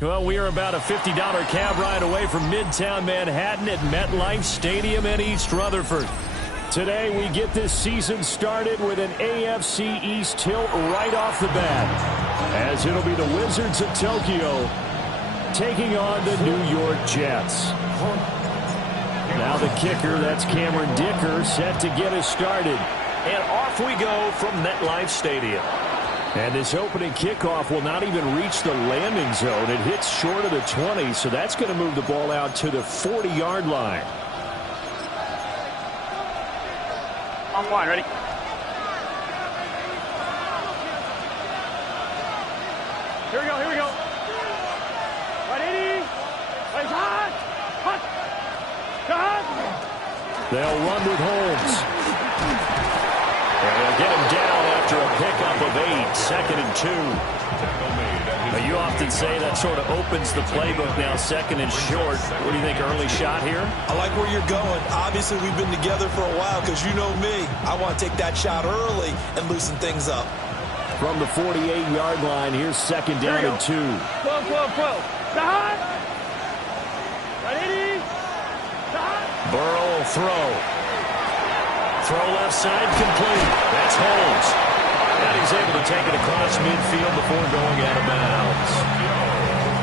Well, we are about a $50 cab ride away from Midtown Manhattan at MetLife Stadium in East Rutherford. Today, we get this season started with an AFC East tilt right off the bat, as it'll be the Wizards of Tokyo taking on the New York Jets. Now the kicker, that's Cameron Dicker, set to get us started. And off we go from MetLife Stadium. And this opening kickoff will not even reach the landing zone. It hits short of the 20, so that's going to move the ball out to the 40-yard line. On one, ready? Here we go, here we go. Right, 80. Right, hot. Hot. Hot. They'll run with Holmes. And they'll get him down after a pickup of 8, 2nd and 2. Now, you often say that sort of opens the playbook now, 2nd and short. What do you think, early shot here? I like where you're going. Obviously, we've been together for a while because you know me. I want to take that shot early and loosen things up. From the 48-yard line, here's 2nd down and 2. 12, 12, 12. Hot. Right, 80. Hot. Burrow will throw. Throw left side complete. That's Holmes. And he's able to take it across midfield before going out of bounds.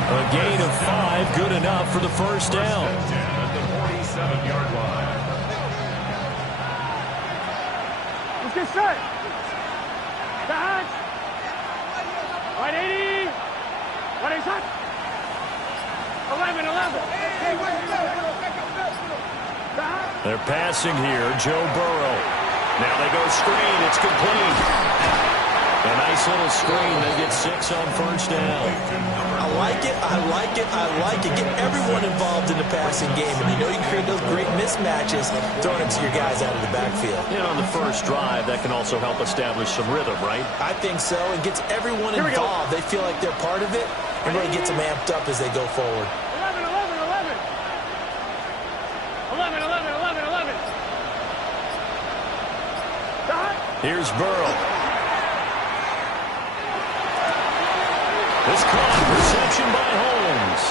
A gain of 5, good enough for the first down. At the 47-yard line. Let's get set. Hot. Right, 80. Right, he's hot. 11, 11. They're passing here, Joe Burrow. Now they go screen, it's complete. A nice little screen, they get 6 on first down. I like it, I like it, I like it. Get everyone involved in the passing game. And you know you can create those great mismatches throwing it to your guys out of the backfield. And on the first drive, that can also help establish some rhythm, right? I think so. It gets everyone involved. They feel like they're part of it and really gets them amped up as they go forward. 11, 11, 11. 11, 11, 11, 11. Here's Burrow. This caught, reception by Holmes.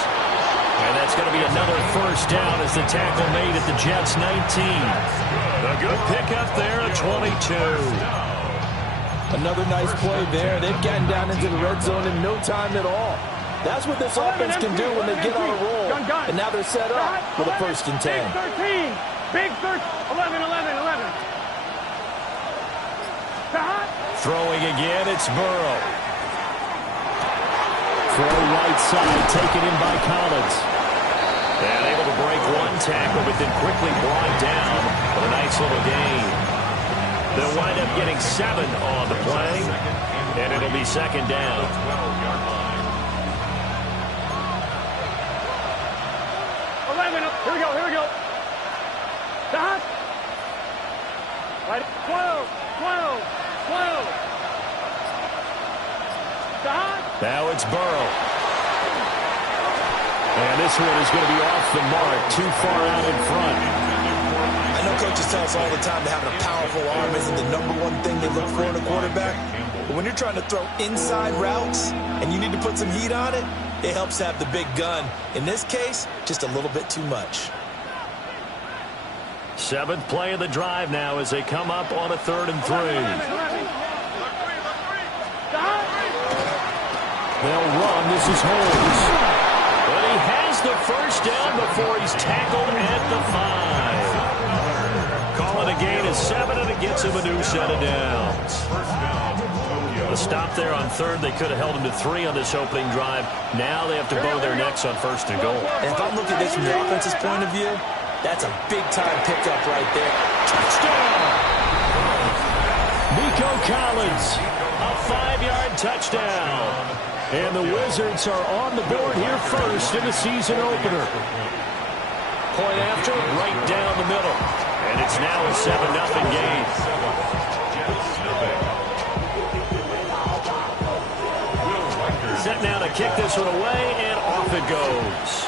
And that's going to be another first down as the tackle made at the Jets' 19. A good pickup there at 22. Another nice play there. They've gotten down into the red zone in no time at all. That's what this offense can do when they get on a roll. And now they're set up for the 1st and 10. Big 13. Big 13. 11, 11, 11. Throwing again, it's Burrow. Throw right side, taken in by Collins. And able to break one tackle, but then quickly brought down with a nice little gain. They'll wind up getting 7 on the play, and it'll be 2nd down. 11, here we go, here we go. Stop. Right, 12, 12, 12. Stop. Now it's Burrow. And this one is going to be off the mark, too far out in front. I know coaches tell us all the time that having a powerful arm isn't the #1 thing they look for in a quarterback. But when you're trying to throw inside routes and you need to put some heat on it, it helps have the big gun. In this case, just a little bit too much. 7th play of the drive now as they come up on a 3rd and 3. They'll run. This is Holmes. But he has the first down before he's tackled at the 5. Call it a gain of 7, and it gets him a new set of downs. The stop there on 3rd. They could have held him to 3 on this opening drive. Now they have to bow their necks on 1st and goal. And if I'm looking at this from the offense's point of view, that's a big-time pickup right there. Touchdown! Nico Collins, a 5-yard touchdown. And the Wizards are on the board here first in the season opener. Point after, right down the middle. And it's now a 7-0 game. Set now to kick this one away, and off it goes.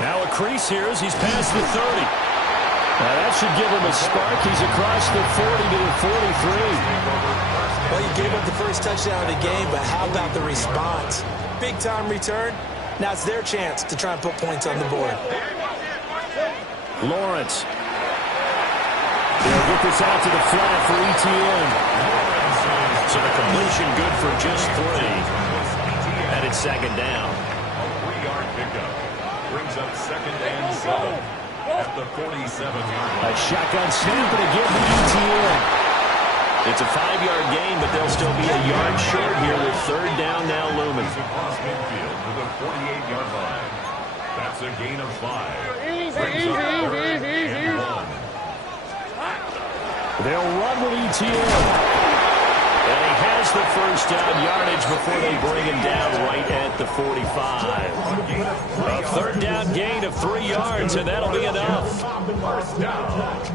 Now a crease here as he's past the 30. Now that should give him a spark. He's across the 40 to the first touchdown of the game, but how about the response? Big-time return. Now it's their chance to try and put points on the board. Lawrence. They'll get this out to the flat for ETN. So the completion good for just 3. And it's second down. A 3-yard pickup brings up 2nd and 7 at the 47-yard line. A shotgun snap and again to ETN. It's a 5-yard gain, but they'll still be a yard short here with 3rd down now looming. Across midfield to the 48-yard line. That's a gain of 5. Easy. They'll run with ETN. And he has the first down yardage before they bring him down right at the 45. A 3rd down gain of 3 yards, and that'll be enough.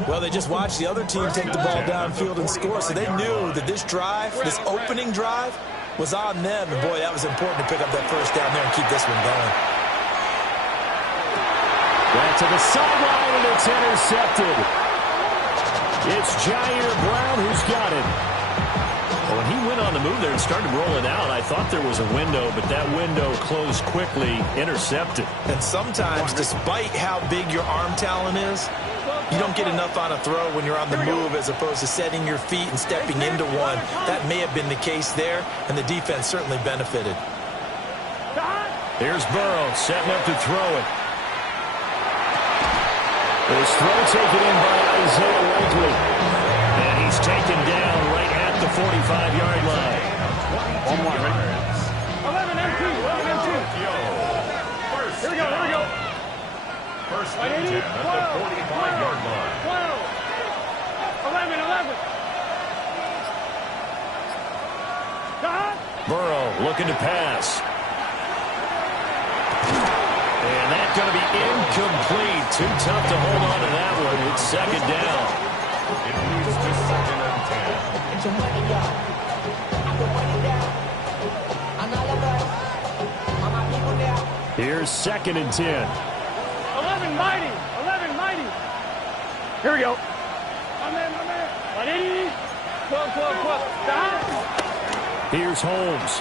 Well, they just watched the other team take the ball downfield and score, so they knew that this drive, this opening drive, was on them. And, boy, that was important to pick up that first down there and keep this one going. Back to the sideline, and it's intercepted. It's Jair Brown who's got it. When he went on the move there and started rolling out, I thought there was a window, but that window closed quickly, intercepted. And sometimes, despite how big your arm talent is, you don't get enough on a throw when you're on the move as opposed to setting your feet and stepping into one. That may have been the case there, and the defense certainly benefited. Here's Burrow setting up to throw it. This throw taken in by Isaiah Likely. And he's taken down right at the 45-yard line. One more, ready? 11 MT. Here we go. First and 10 at the 45-yard line. 11. Burrow looking to pass. And that's going to be incomplete. Too tough to hold on to that one. It's second down. It moves to 2nd and 10. Here's 2nd and 10. 11 mighty. Here we go. My man. 12. Here's Holmes.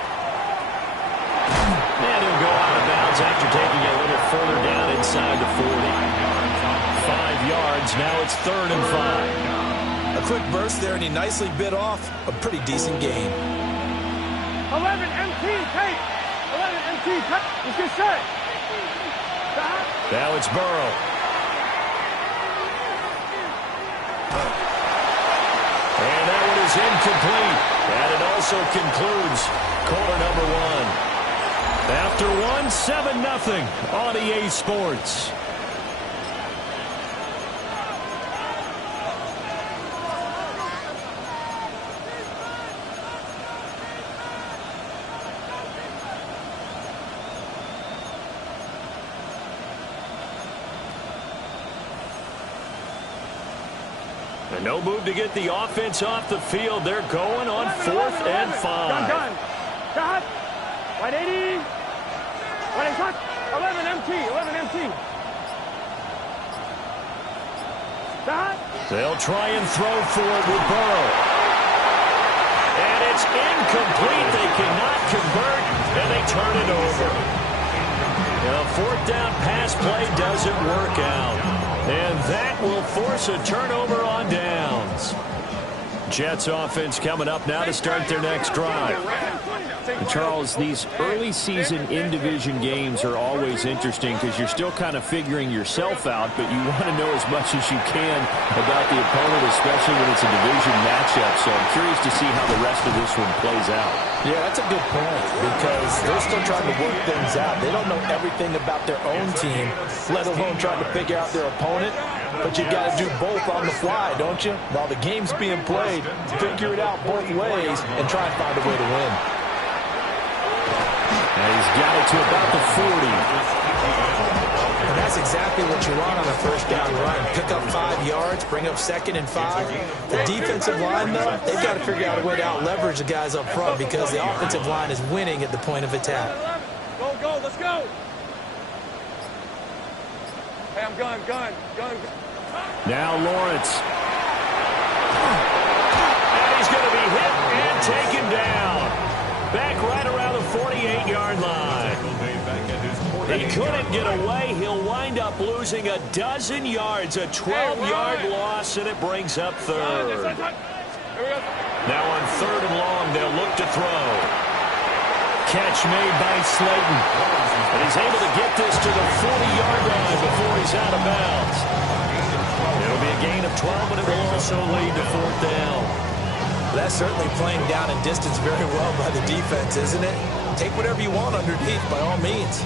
And he'll go out of bounds after taking a little further down inside the 40. 5 yards. Now it's 3rd and 5. A quick burst there, and he nicely bit off a pretty decent gain. 11 MT. Tape. 11 MT. Let's get set. Now it's Burrow. And that one is incomplete. And it also concludes quarter number 1. After 7-0 on EA Sports. And no move to get the offense off the field. They're going on 4th and 5. Done. Got. 180. 11 MT. Got. They'll try and throw for it with Burrow. And it's incomplete. They cannot convert, and they turn it over. And a 4th down pass play doesn't work out. And that will force a turnover on downs. Jets offense coming up now to start their next drive. And Charles, these early season in-division games are always interesting because you're still kind of figuring yourself out, but you want to know as much as you can about the opponent, especially when it's a division matchup. So I'm curious to see how the rest of this one plays out. Yeah, that's a good point because they're still trying to work things out. They don't know everything about their own team, let alone trying to figure out their opponent. But you got to do both on the fly, don't you? While the game's being played, figure it out both ways and try and find a way to win. And he's got it to about the 40. And that's exactly what you want on a first down run. Pick up 5 yards, bring up 2nd and 5. The defensive line, though, they've got to figure out a way to out-leverage the guys up front because the offensive line is winning at the point of attack. Go, let's go. Hey, I'm gun. Now Lawrence. And he's going to be hit and taken down. He couldn't get away. He'll wind up losing a dozen yards, a 12-yard loss, and it brings up third. Now on third and long, they'll look to throw. Catch made by Slayton. And he's able to get this to the 40-yard line before he's out of bounds. It'll be a gain of 12, but it will also lead to fourth down. That's certainly playing down and distance very well by the defense, isn't it? Take whatever you want underneath, by all means.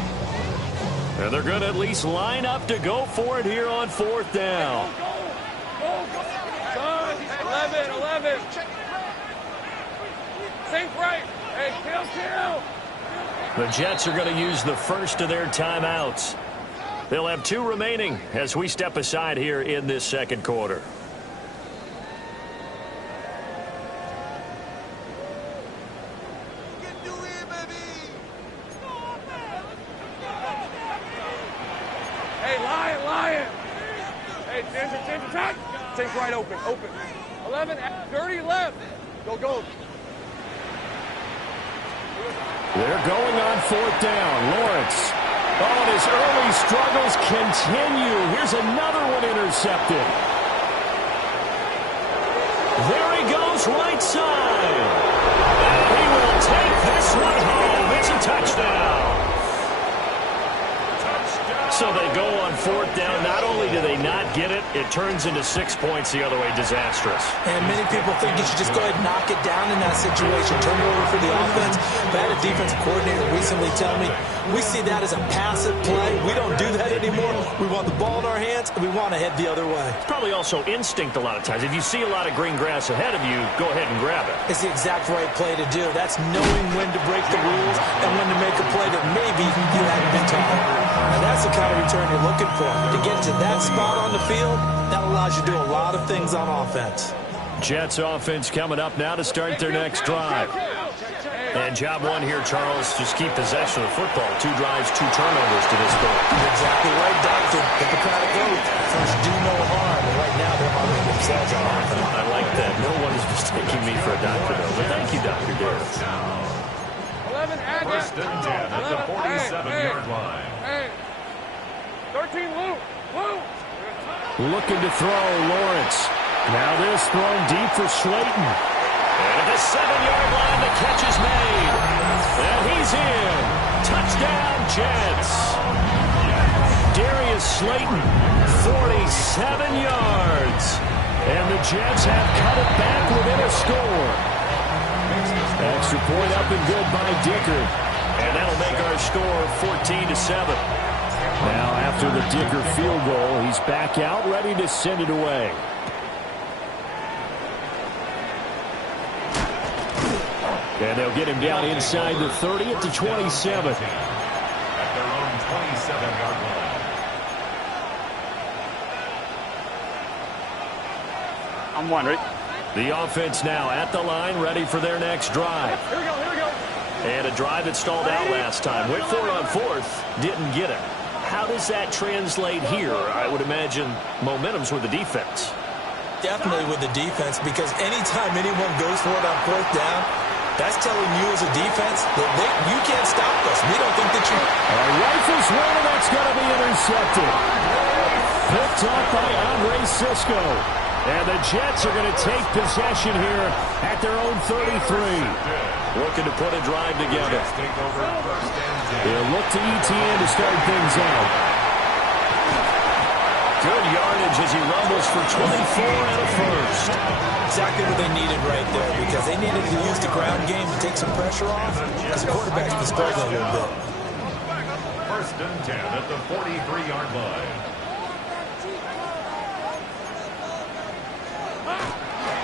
And they're going to at least line up to go for it here on fourth down. 11. Think right. Hey, kill. The Jets are going to use the first of their timeouts. They'll have 2 remaining as we step aside here in this second quarter. Hey, Lion. Hey, Ginger, attack. Think right, open. 11, 30 left. Go. They're going on fourth down. Lawrence. Oh, and his early struggles continue. Here's another one intercepted. There he goes, right side. He will take this one home. It's a touchdown. So they go on fourth down. Not only do they not get it, it turns into 6 points the other way. Disastrous. And many people think you should just go ahead and knock it down in that situation. Turn it over for the offense. But I had a defensive coordinator recently tell me, we see that as a passive play. We don't do that anymore. We want the ball in our hands, and we want to head the other way. It's probably also instinct a lot of times. If you see a lot of green grass ahead of you, go ahead and grab it. It's the exact right play to do. That's knowing when to break the rules and when to make a play that maybe you hadn't been taught. And that's the kind of return you're looking for. To get to that spot on the field, that allows you to do a lot of things on offense. Jets offense coming up now to start their next drive. And job one here, Charles, just keep possession of the football. 2 drives, 2 turnovers to this point. You're exactly right, Doctor. Hippocratic oath. First, do no harm. And right now, they're harming themselves on offense. I like that. No one is mistaking me for a doctor, though. But thank you, Dr. Darius. 11, First and 10 at the 47-yard line. Hey. 13, Luke. Looking to throw, Lawrence. Now this thrown deep for Slayton. And at the 7-yard line, the catch is made. And he's in. Touchdown, Jets. Darius Slayton, 47 yards. And the Jets have cut it back within a score. Extra point up and good by Dicker. And that'll make our score 14-7. Now, after the Dicker field goal, he's back out, ready to send it away. And they'll get him down inside the 30 at the 27. At their own 27-yard line. I'm one, right? The offense now at the line, ready for their next drive. Here we go. And a drive that stalled out last time. Went for it on fourth, didn't get it. How does that translate here? I would imagine momentum's with the defense. Definitely with the defense, because anytime anyone goes for it on fourth down, that's telling you as a defense that you can't stop us. We don't think that you... Rifles one, and that's going to be intercepted. Picked up by Andre Cisco. And the Jets are going to take possession here at their own 33. Looking to put a drive together. They'll look to ETN to start things out. Good yardage as he rumbles for 24 and a first. Exactly what they needed right there, because they needed to use the ground game to take some pressure off, because the quarterback's been struggling a little bit. First and 10 at the 43-yard line.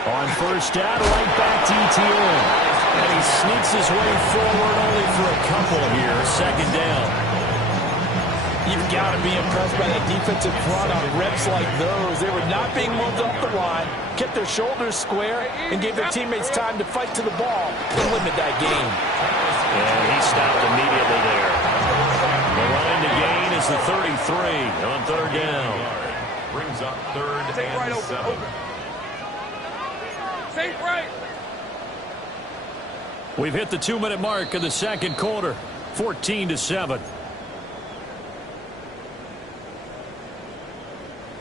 On first down, right back to ETN. And he sneaks his way forward only for a couple here. Second down. You've got to be impressed by that defensive front on reps like those. They were not being moved up the line, kept their shoulders square, and gave their teammates time to fight to the ball and limit that game. And he stopped immediately there. The line to gain is the 33 on third down. Brings up third and 7. Safe right. We've hit the 2-minute mark of the second quarter. 14-7.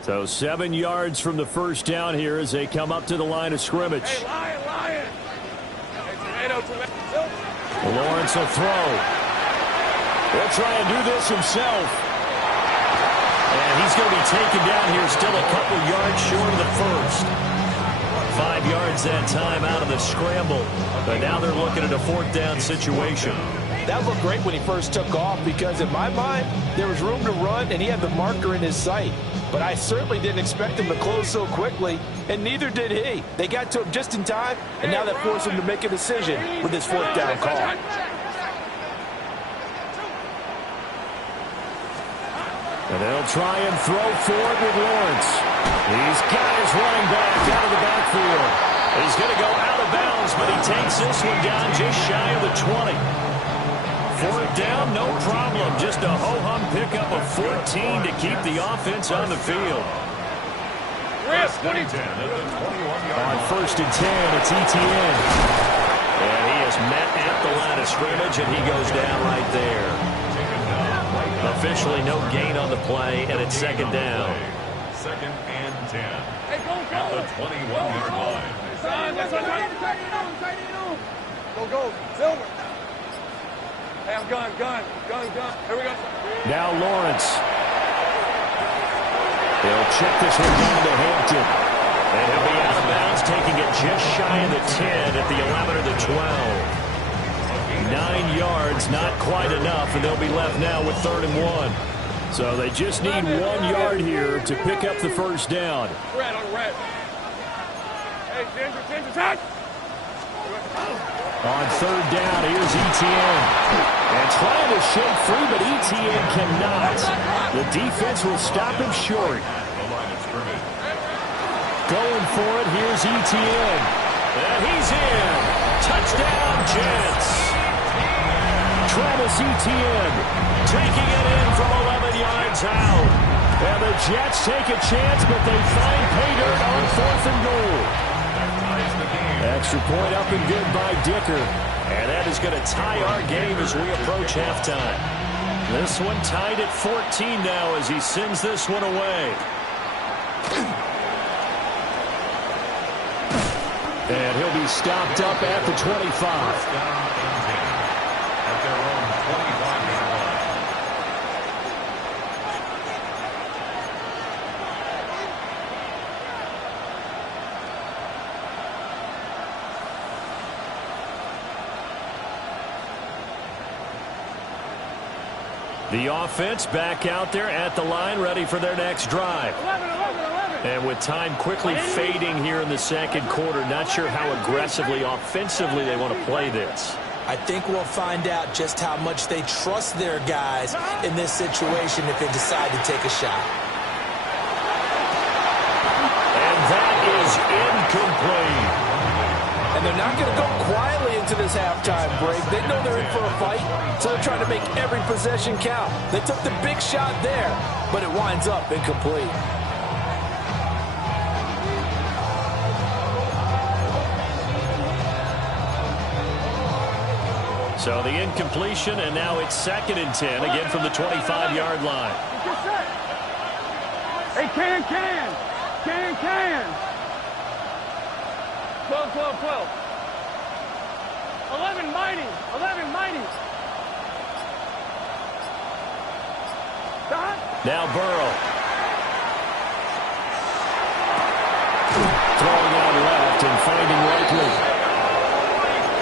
So 7 yards from the first down here as they come up to the line of scrimmage. Hey, Lion. Hey, tomato. Lawrence will throw. He'll try and do this himself. And he's going to be taken down here, still a couple yards short of the first. 5 yards that time out of the scramble. But now they're looking at a 4th down situation. That looked great when he first took off because in my mind, there was room to run and he had the marker in his sight. But I certainly didn't expect him to close so quickly, and neither did he. They got to him just in time, and now that forced him to make a decision with his 4th down call. And they'll try and throw forward with Lawrence. He's got his running back out of the backfield. He's going to go out of bounds, but he takes this one down just shy of the 20. 4th down, no problem. Just a ho-hum pickup of 14 to keep the offense on the field. On 1st and 10, it's Etienne. And he is met at the line of scrimmage, and he goes down right there. Officially no gain on the play, and it's 2nd down. 2nd and 10. Hey, go. At the 21-yard line. Go. Silver. Hey, I'm gun. Here we go. Now Lawrence. He'll check this one down to Hampton. And he'll be out of bounds, taking it just shy of the 10 at the 11 or the 12. 9 yards, not quite enough, and they'll be left now with 3rd and 1. So they just need 1 yard here to pick up the first down. Red on red. Hey, Ginger, touch! On 3rd down, here's Etienne. And trying to shake free, but Etienne cannot. The defense will stop him short. Going for it, here's Etienne. And he's in. Touchdown, Jets. Travis Etienne taking it in from 11 yards out. And the Jets take a chance, but they find pay dirt on 4th and goal. Extra point up and good by Dicker. And that is going to tie our game as we approach halftime. This one tied at 14 now as he sends this one away. And he'll be stopped up at the 25. At their own 25-yard line. The offense back out there at the line, ready for their next drive. 11. And with time quickly fading here in the 2nd quarter, not sure how aggressively, offensively they want to play this. I think we'll find out just how much they trust their guys in this situation if they decide to take a shot. And that is incomplete. And they're not going to go quietly into this halftime break. They know they're in for a fight, so they're trying to make every possession count. They took the big shot there, but it winds up incomplete. So the incompletion, and now it's 2nd and 10, again from the 25-yard line. Hey, can. 12. 11 mighty. Now Burrow. Throwing out left and finding Likely.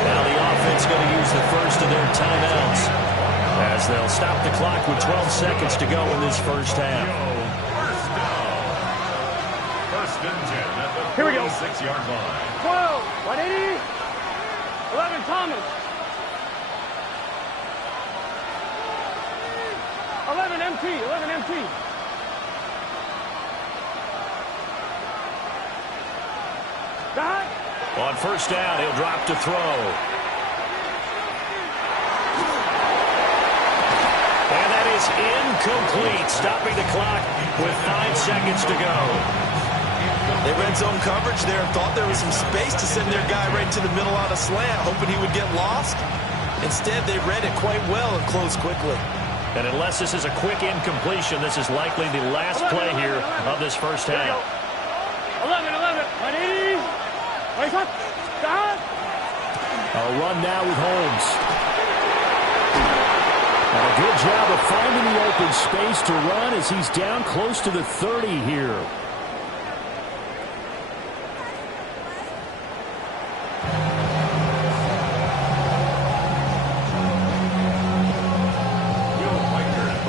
Now the offense going to use the first of their timeouts as they'll stop the clock with 12 seconds to go in this first half. First and 10 at the 46-yard line. 12, 180. 11, Thomas. 11, MT. Got. On first down, he'll drop to throw. And that is incomplete, stopping the clock with 5 seconds to go. They red zone coverage there and thought there was some space to send their guy right to the middle on a slant, hoping he would get lost. Instead, they read it quite well and closed quickly. And unless this is a quick incompletion, this is likely the last play here of this first half. 11. 180. Wait up. Down. A run now with Holmes. And a good job of finding the open space to run as he's down close to the 30 here.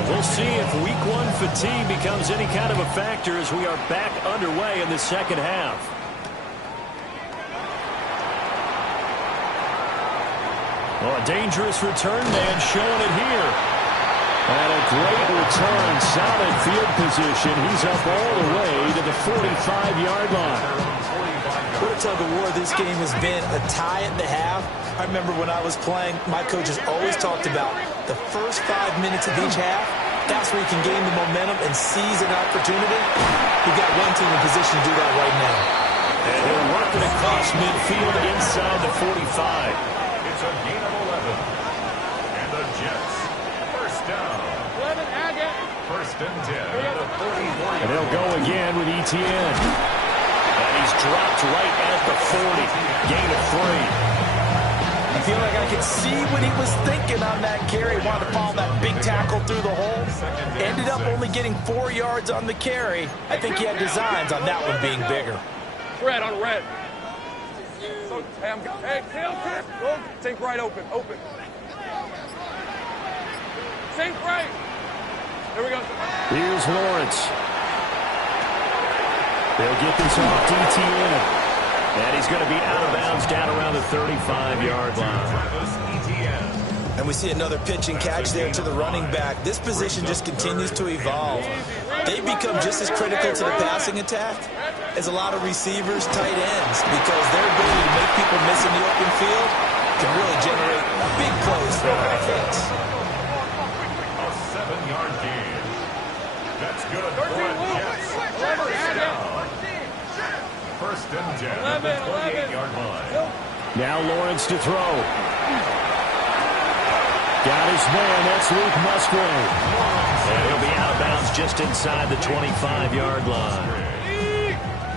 We'll see if week one fatigue becomes any kind of a factor as we are back underway in the second half. Oh, a dangerous return man showing it here. And a great return, solid field position. He's up all the way to the 45-yard line. What a tug of war this game has been. A tie at the half. I remember when I was playing, my coaches always talked about the first 5 minutes of each half. That's where you can gain the momentum and seize an opportunity. You've got one team in position to do that right now. And he'll work it across midfield inside the 45. It's a gain of 11. And the Jets, first down. 11, Agate. First and 10 at the 44. And they'll go again with Etienne. And he's dropped right at the 40. Gain of 3. I feel like I could see what he was thinking on that carry. Wanted to follow that big tackle through the hole. Ended up only getting 4 yards on the carry. I think he had designs on that one being bigger. Red on red. So, hey, tail tip. Go. Sink right open. Sink right. Here we go. Here's Lawrence. They'll get this off to Etienne. And he's going to be out of bounds down around the 35-yard line. And we see another pitch and catch there to the running back. This position just continues to evolve. They become just as critical to the passing attack as a lot of receivers, tight ends, because their ability to make people miss in the open field can really generate big plays for our offense. A 7-yard gain. That's good for the Jets. First down. First and 10 at the 28-yard line. Now Lawrence to throw. Got his man. That's Luke Musgrave. And he'll be out of bounds just inside the 25-yard line.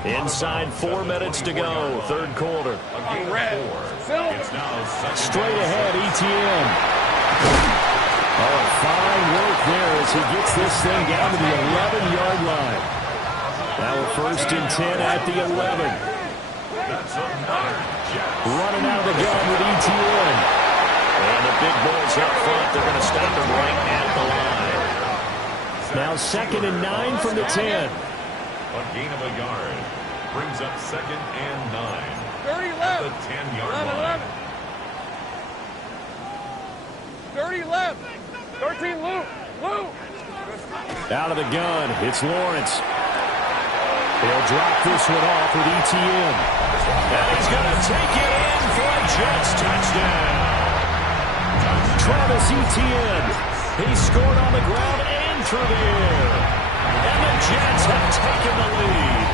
Inside 4 minutes to go, third quarter. It's now Straight ahead, Etienne. Oh, fine work there as he gets this thing down to the 11-yard line. Now a first and 10 at the 11. That's another Jet. Running out of the gun with Etienne. And the big boys up front, they're going to stop him right at the line. Now second and 9 from the 10. A gain of a yard. Brings up second and 9. 30 At left. the 10-yard line. 30 left. 13 Luke. Out of the gun, it's Lawrence. They'll drop this one off with Etienne. And he's going to take it in for a Jets touchdown. Travis Etienne. He scored on the ground and through the air. And the Jets have taken the lead.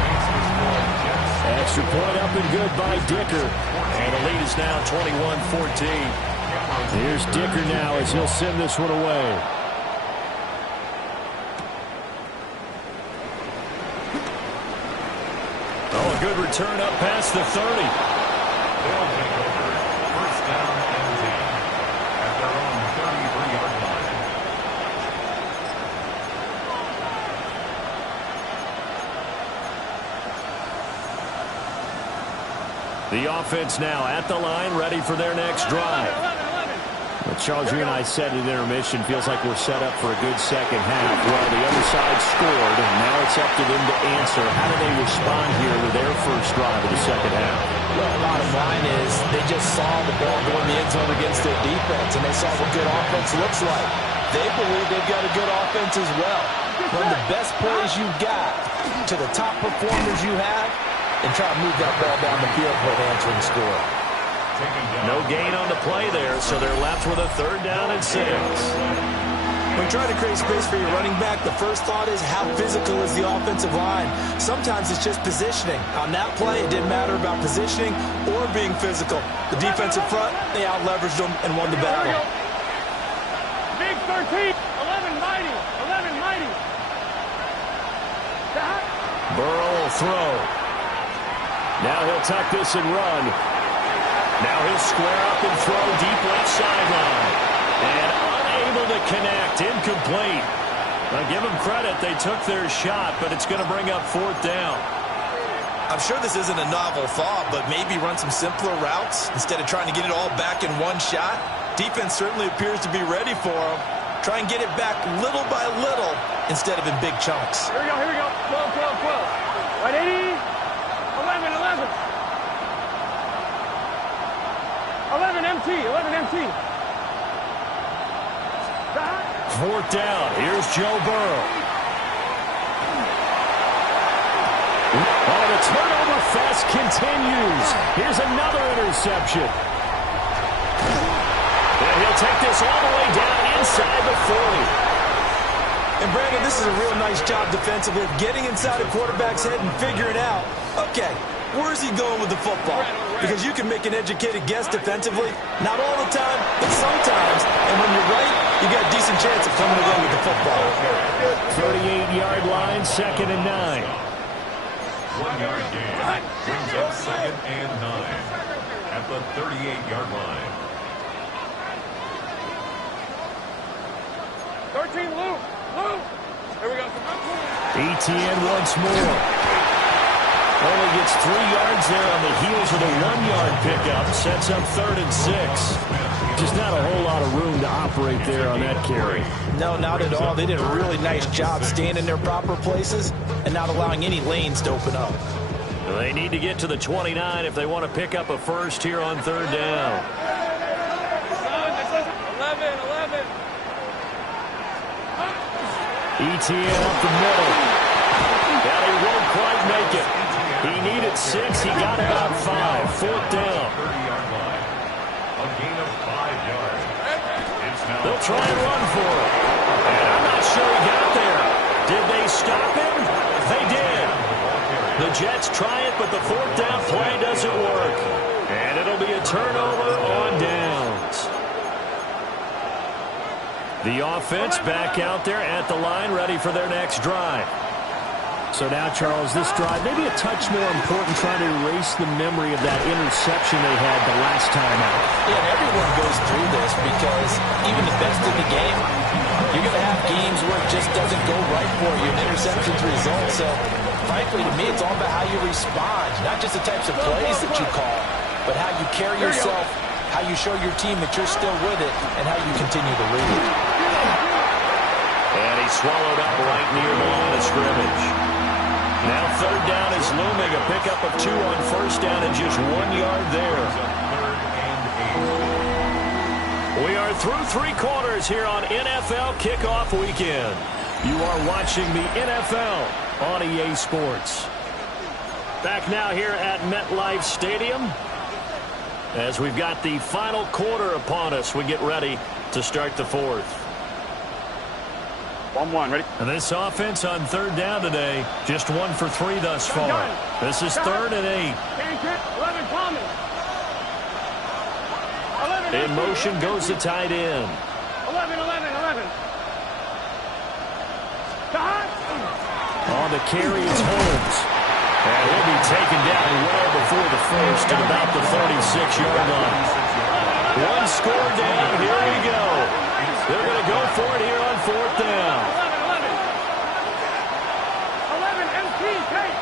Extra point up and good by Dicker. And the lead is now 21-14. Here's Dicker now as he'll send this one away. Oh, a good return up past the 30. They'll take over. First down and 10. At their own 33-yard line. The offense now at the line, ready for their next drive. Well, Charles, you and I said at intermission, feels like we're set up for a good second half. Well, the other side scored, and now it's up to them to answer. How do they respond here with their first drive of the second half? Well, the bottom line is they just saw the ball go in the end zone against their defense, and they saw what good offense looks like. They believe they've got a good offense as well. Run the best plays you've got to the top performers you have, and try to move that ball down the field for an answering score. No gain on the play there, so they're left with a third down and 6. When trying to create space for your running back, the first thought is how physical is the offensive line. Sometimes it's just positioning. On that play, it didn't matter about positioning or being physical. The defensive front, they out-leveraged them and won the battle. Big 13. 11 he'll throw. Now he'll tuck this and run. Now he'll square up and throw deep left sideline. And unable to connect. Incomplete. Now give them credit. They took their shot, but it's going to bring up 4th down. I'm sure this isn't a novel thought, but maybe run some simpler routes instead of trying to get it all back in one shot. Defense certainly appears to be ready for him. Try and get it back little by little instead of in big chunks. Here we go, here we go. 12, 12, 12. Right, 80. 11, 11. 11 MT, 11 MT. 4th down. Here's Joe Burrow. Oh, the turnover fest continues. Here's another interception. And he'll take this all the way down inside the 40. And Brandon, this is a real nice job defensively of getting inside a quarterback's head and figuring out, okay, where is he going with the football? Because you can make an educated guess defensively. Not all the time, but sometimes. And when you're right, you got a decent chance of coming away with the football. 38-yard line, 2nd and 9. 1-yard gain brings up 2nd and 9 at the 38-yard line. 13, Luke. Luke. Here we go. ETN once more. Only gets 3 yards there on the heels of the 1-yard pickup. Sets up 3rd and 6. Just not a whole lot of room to operate there on that carry. No, not at all. They did a really nice job staying in their proper places and not allowing any lanes to open up. They need to get to the 29 if they want to pick up a first here on 3rd down. 11, 11. ETN up the middle. But he won't quite make it. He needed 6. He got about 5. 4th down. 30-yard line. A gain of 5 yards. They'll try and run for it. And I'm not sure he got there. Did they stop him? They did. The Jets try it, but the 4th down play doesn't work. And it'll be a turnover on downs. The offense back out there at the line, ready for their next drive. So now, Charles, this drive maybe a touch more important, trying to erase the memory of that interception they had the last time out. Yeah, everyone goes through this because even the best in the game, you're going to have games where it just doesn't go right for you, and interceptions result. So, frankly, to me, it's all about how you respond, not just the types of plays that you call, but how you carry yourself, how you show your team that you're still with it, and how you continue to lead. And he swallowed up right near the line of scrimmage. Now 3rd down is looming. A pickup of 2 on 1st down and just 1 yard there. We are through 3 quarters here on NFL Kickoff Weekend. You are watching the NFL on EA Sports. Back now here at MetLife Stadium as we've got the final quarter upon us. We get ready to start the 4th. 1-1, ready? And this offense on 3rd down today, just 1 for 3 thus far. This is 3rd and 8. 11, Common. In motion goes the tight end. 11, 11, 11. On the carry, it's Holmes. And he'll be taken down well before the first at about the 36-yard line. 1 score down, here we go. They're going to go for it here on 4th down. 11 MT, Tate.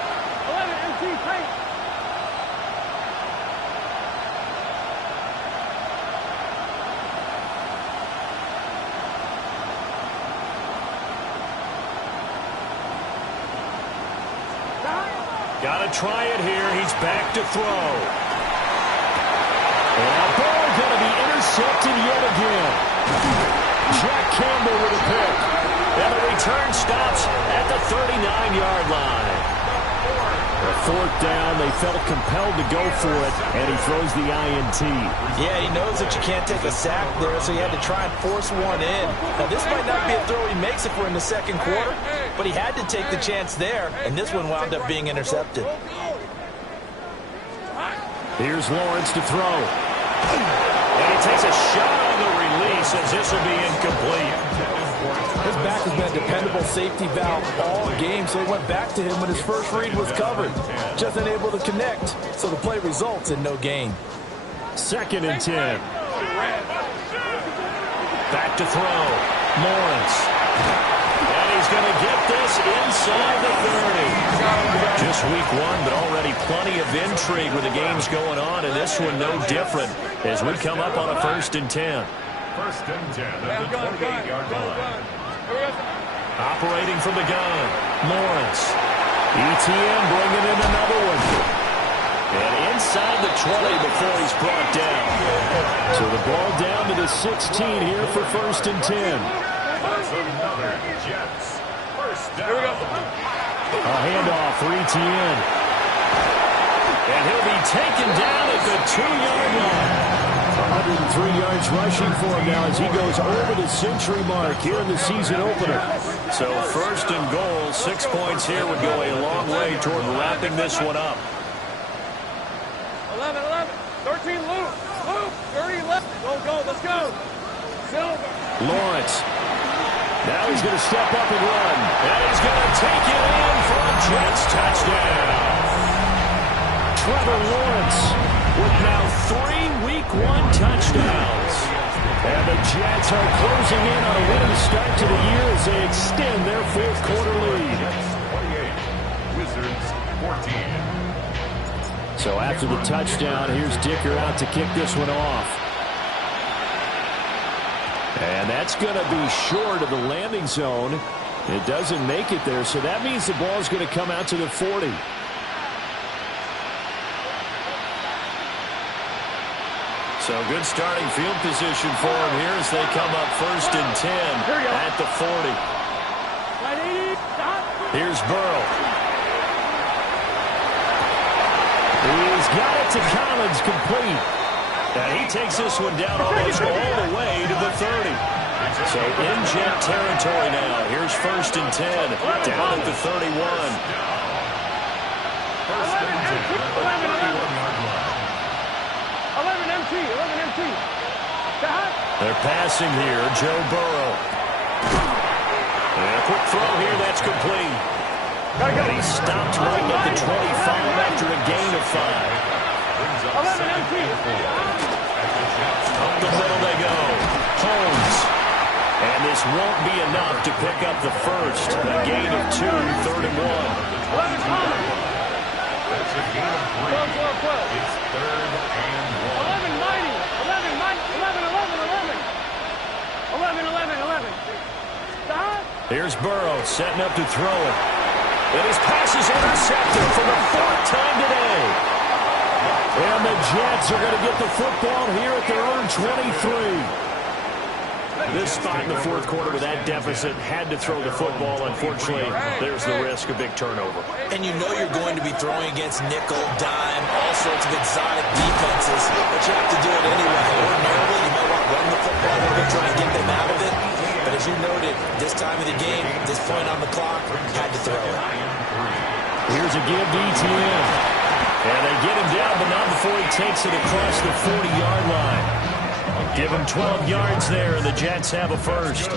11 MT, Tate. Got to try it here. He's back to throw. And ball going to be intercepted yet again. Jack Campbell with a pick. And the return stops at the 39-yard line. 4th down, they felt compelled to go for it, and he throws the INT. Yeah, he knows that you can't take a sack there, so he had to try and force one in. Now, this might not be a throw he makes if we're in the 2nd quarter, but he had to take the chance there, and this one wound up being intercepted. Here's Lawrence to throw. And he takes a shot on the release as this will be incomplete. His back has been a dependable safety valve all game, so he went back to him when his first read was covered. Just unable to connect, so the play results in no gain. 2nd and 10. Back to throw. Lawrence. And he's going to get this inside the 30. Just week 1, but already plenty of intrigue with the games going on, and this one no different as we come up on a 1st and 10. 1st and 10 at the 28-yard line. Operating from the gun. Lawrence. ETN bringing in another one. And inside the 20 before he's brought down. So the ball down to the 16 here for 1st and 10. That's another Jets. 1st down. A handoff for ETN. And he'll be taken down at the 2-yard line. 103 yards rushing for him now as he goes over the century mark here in the season opener. So 1st and goal, 6 points here would go a long way toward wrapping this one up. 11, 13, loop, 30 left. Go, let's go. Silver. Lawrence. Now he's going to step up and run. And he's going to take it in for a Jets touchdown. Trevor Lawrence with now 3 Week 1 touchdowns. And the Jets are closing in on a winning start to the year as they extend their 4th quarter lead. 28, Wizards 14. So after the touchdown, here's Dicker out to kick this one off. And that's going to be short of the landing zone. It doesn't make it there, so that means the ball is going to come out to the 40. So good starting field position for him here as they come up 1st and 10 at the 40. Here's Burrow. He's got it to Collins, complete. And he takes this one down almost all the way to the 30. So in Jet territory now. Here's 1st and 10 down at the 31. 1st and 10 at the 31-yard line. 11 MT. They're passing here. Joe Burrow. And a quick throw here. That's complete. And he stopped right at the 25 after a gain of 5. 11 MT. Up the middle they go. Holmes. And this won't be enough to pick up the first. A gain of 2, 3rd and 1. 11 Collins. That's a gain of 3. It's 3rd and 1. 11 Mighty. 11. Here's Burrow setting up to throw it. And his pass is intercepted for the 4th time today. And the Jets are going to get the football here at their own 23. This spot in the 4th quarter with that deficit had to throw the football. Unfortunately, there's the risk of big turnover. And you know you're going to be throwing against nickel, dime, all sorts of exotic defenses, but you have to do it anyway. Ordinarily, you might want to run the football a little bit, try and get them out of it. But as you noted, this time of the game, this point on the clock, had to throw it. Here's a give to ETN. And they get him down, but not before he takes it across the 40-yard line. Give him 12 yards there, and the Jets have a first.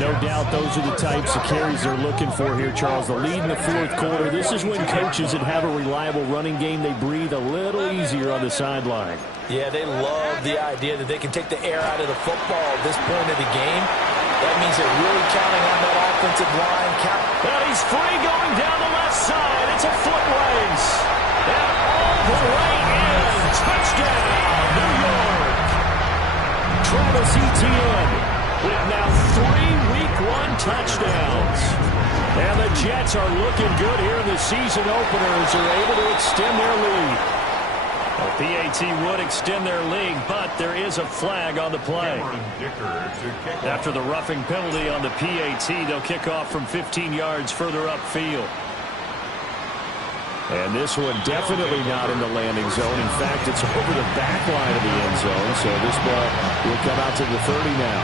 No doubt those are the types of carries they're looking for here, Charles. The lead in the 4th quarter. This is when coaches that have a reliable running game, they breathe a little easier on the sideline. Yeah, they love the idea that they can take the air out of the football at this point of the game. That means they're really counting on that offensive line. Well, he's free going down the left side. It's a foot race. And all the way in. Touchdown, New York. Travis Etienne with now 3 Week 1 touchdowns. And the Jets are looking good here in the season opener as they're able to extend their lead. Well, PAT would extend their lead, but there is a flag on the play. After the roughing penalty on the PAT, they'll kick off from 15 yards further upfield. And this one definitely not in the landing zone. In fact, it's over the back line of the end zone. So this ball will come out to the 30 now.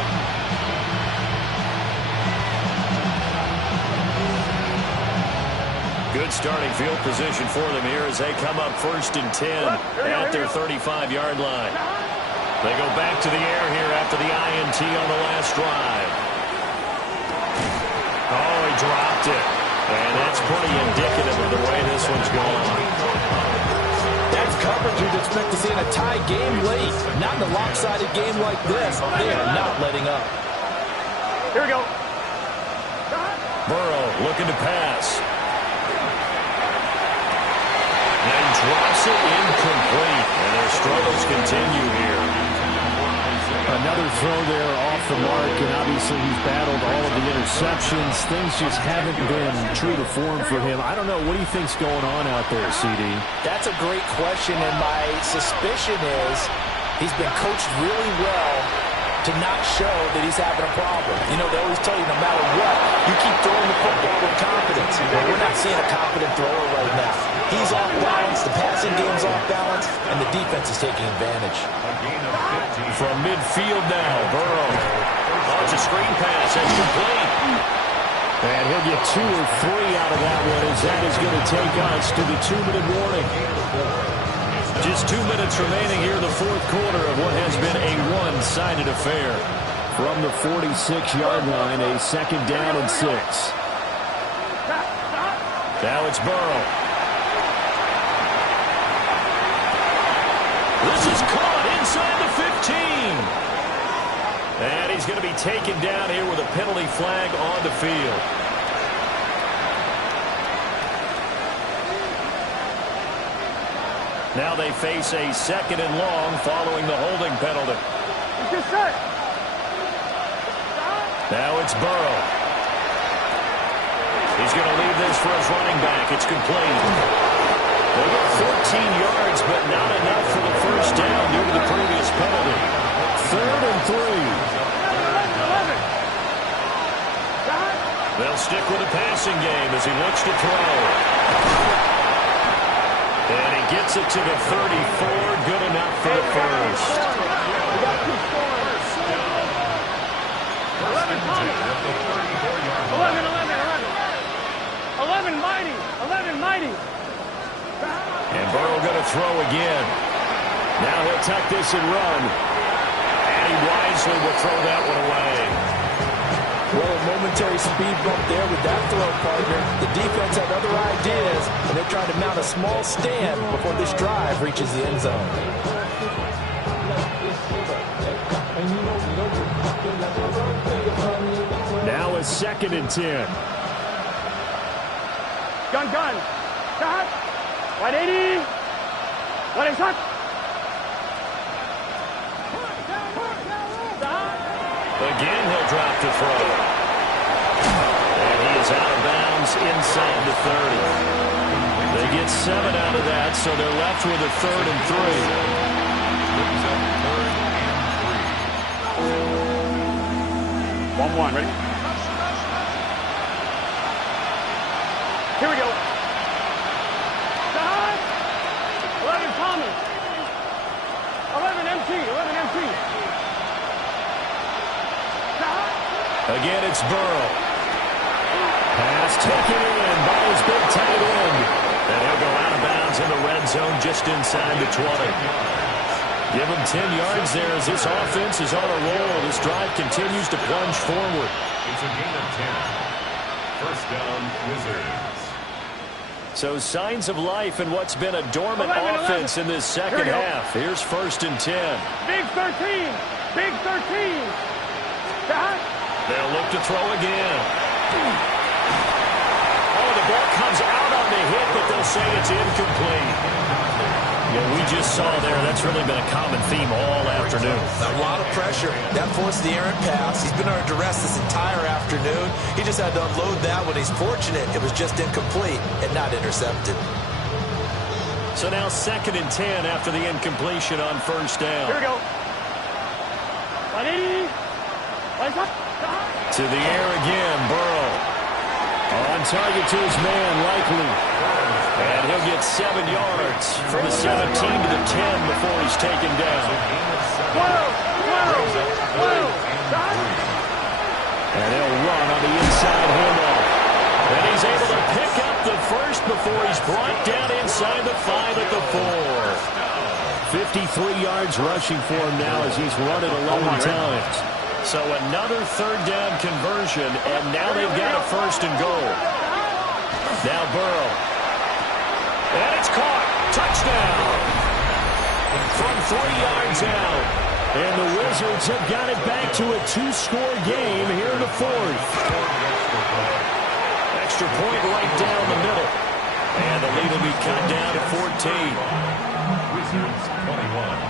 Good starting field position for them here as they come up 1st and 10 at their 35-yard line. They go back to the air here after the INT on the last drive. he dropped it. And that's pretty indicative of the way this one's going. That's coverage you'd expect to see in a tie game late. Not in a lopsided game like this. They are not letting up. Here we go. Burrow looking to pass. And drops it incomplete. And their struggles continue here. Another throw there off the mark, and obviously he's battled all of the interceptions. Things just haven't been true to form for him. I don't know. What do you think's going on out there, CD? That's a great question, and my suspicion is he's been coached really well to not show that he's having a problem. You know, they always tell you no matter what, you keep throwing the football with confidence. But we're not seeing a confident thrower right now. He's off balance, the passing game's off balance, and the defense is taking advantage. From midfield now, Burrow. Oh, it's a screen pass. That's complete. And he'll get 2 or 3 out of that one, as that is going to take us to the 2-minute warning. Just 2 minutes remaining here in the fourth quarter of what has been a one-sided affair. From the 46-yard line, a 2nd down and 6. Now it's Burrow. This is caught inside the 15. And he's going to be taken down here with a penalty flag on the field. Now they face a 2nd and long following the holding penalty. Now it's Burrow. He's going to leave this for his running back. It's complete. They get 14 yards, but not enough for the first down due to the previous penalty. 3rd and 3. They'll stick with the passing game as he looks to throw. And he gets it to the 34. Good enough for the first. 11 mighty. 11 mighty. And Burrow going to throw again. Now he'll tuck this and run. And he wisely will throw that one away. Well, a momentary speed bump there with that throw, partner. The defense had other ideas, and they're trying to mount a small stand before this drive reaches the end zone. Now a 2nd and 10. Gun. Shot. 180. What is that? Again, he'll drop to throw. And he is out of bounds inside the 30. They get 7 out of that, so they're left with a 3rd and 3. 1-1, ready? Here we go. Shot. 11 Thomas. 11 MT. 11 MT. Again, it's Burrow. Pass taken in by his big tight end. And he'll go out of bounds in the red zone just inside the 20. Give him 10 yards there as this offense is on a roll. This drive continues to plunge forward. It's a gain of 10. First down, Wizards. So signs of life in what's been a dormant offense in this second half. Here's 1st and 10. Big 13. Big 13. Shot. They'll look to throw again. Oh, the ball comes out on the hit, but they'll say it's incomplete. Yeah, we just saw there, that's really been a common theme all afternoon. A lot of pressure. That forced the errant pass. He's been under duress this entire afternoon. He just had to unload that when he's fortunate. It was just incomplete and not intercepted. So now 2nd and 10 after the incompletion on 1st down. Here we go. 180. To the air again, Burrow. On target to his man, Likely. And he'll get 7 yards from the 17 to the 10 before he's taken down. 12. And they'll run on the inside handoff. And he's able to pick up the first before he's brought down inside the 5 at the 4. 53 yards rushing for him now as he's run it 11 times. So another third down conversion, and now they've got a first and goal. Now Burrow. And it's caught. Touchdown. From 3 yards out. And the Wizards have got it back to a 2-score game here in the fourth. Extra point right down the middle. And the lead will be cut down to 14. Wizards 21.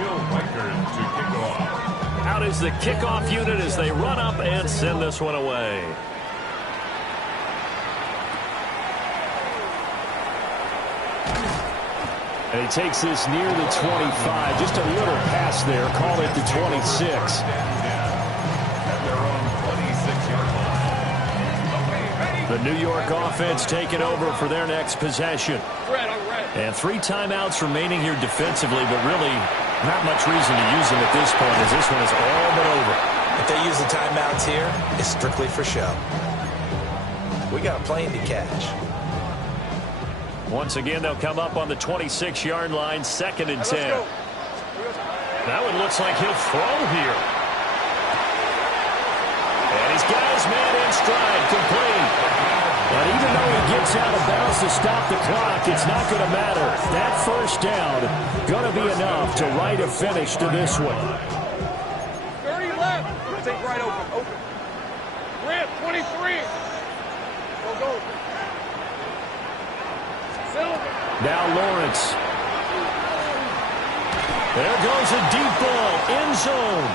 Will Reichard to kick off. Out is the kickoff unit as they run up and send this one away. And he takes this near the 25. Just a little pass there. Call it the 26. The New York offense taking over for their next possession. And 3 timeouts remaining here defensively, but really not much reason to use them at this point as this one is all but over. If they use the timeouts here, it's strictly for show. We got a plane to catch. Once again, they'll come up on the 26-yard line, 2nd and 10. That one looks like he'll throw here. And he's got his man in stride, complete. But even though he gets out of bounds to stop the clock, it's not going to matter. That first down going to be enough to write a finish to this one. 30 left. Take right open. Rip, 23. Go. Now Lawrence. There goes a deep ball, end zone.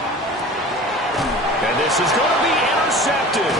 And this is going to be intercepted.